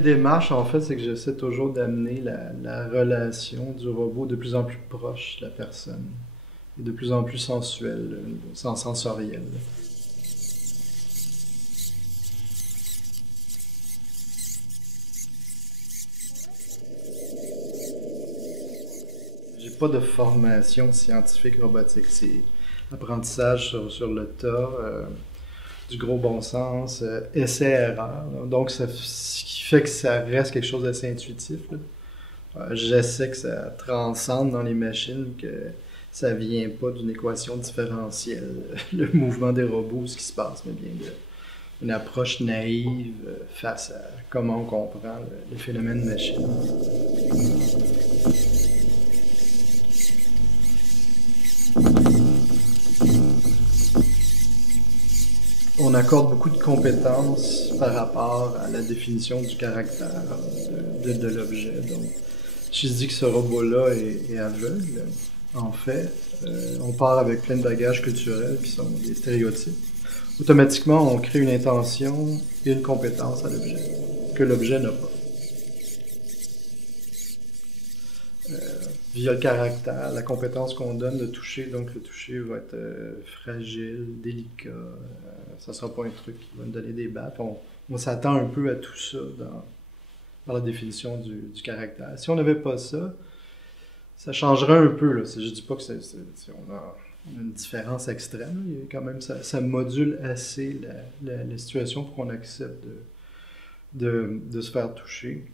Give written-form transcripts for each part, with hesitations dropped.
des démarches, en fait, c'est que j'essaie toujours d'amener la relation du robot de plus en plus proche de la personne et de plus en plus sensuelle, sensorielle. J'ai pas de formation scientifique robotique, c'est apprentissage sur le tas, du gros bon sens, essai-erreur. Donc, ce qui fait que ça reste quelque chose d'assez intuitif, là. J'essaie que ça transcende dans les machines, que ça vient pas d'une équation différentielle, le mouvement des robots, ce qui se passe, mais bien d'une approche naïve face à comment on comprend le phénomène machine. On accorde beaucoup de compétences par rapport à la définition du caractère de l'objet. Donc, si je dis que ce robot-là est aveugle, en fait, on part avec plein de bagages culturels qui sont des stéréotypes. Automatiquement, on crée une intention et une compétence à l'objet, que l'objet n'a pas. Via le caractère, la compétence qu'on donne de toucher, donc le toucher va être fragile, délicat, ça sera pas un truc qui va nous donner des baffes. On s'attend un peu à tout ça dans la définition du caractère. Si on n'avait pas ça, ça changerait un peu, là. Je dis pas que on a une différence extrême, il y a quand même, ça module assez la situation pour qu'on accepte de se faire toucher.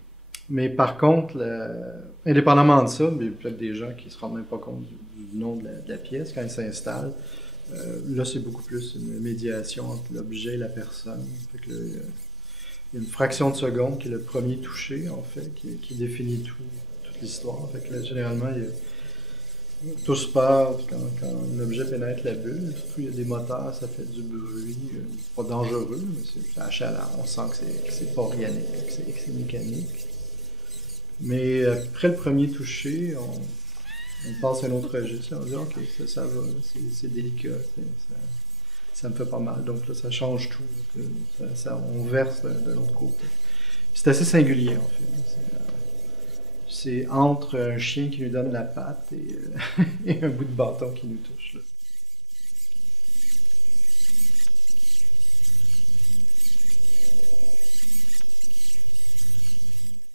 Mais par contre, indépendamment de ça, il y a peut-être des gens qui ne se rendent même pas compte du nom de la pièce quand ils s'installent. Là, c'est beaucoup plus une médiation entre l'objet et la personne. Fait que là, il y a une fraction de seconde qui est le premier touché, en fait, qui définit toute l'histoire. Fait que là, généralement, tout se passe quand l'objet pénètre la bulle. Surtout, il y a des moteurs, ça fait du bruit. C'est pas dangereux, mais c'est achalant. On sent que c'est pas organique, que c'est mécanique. Mais après le premier toucher, on passe à un autre registre. On dit, OK, ça va, c'est délicat, ça me fait pas mal. Donc là, ça change tout. On verse de l'autre côté. C'est assez singulier, en fait. C'est entre un chien qui nous donne la patte et, et un bout de bâton qui nous touche, là.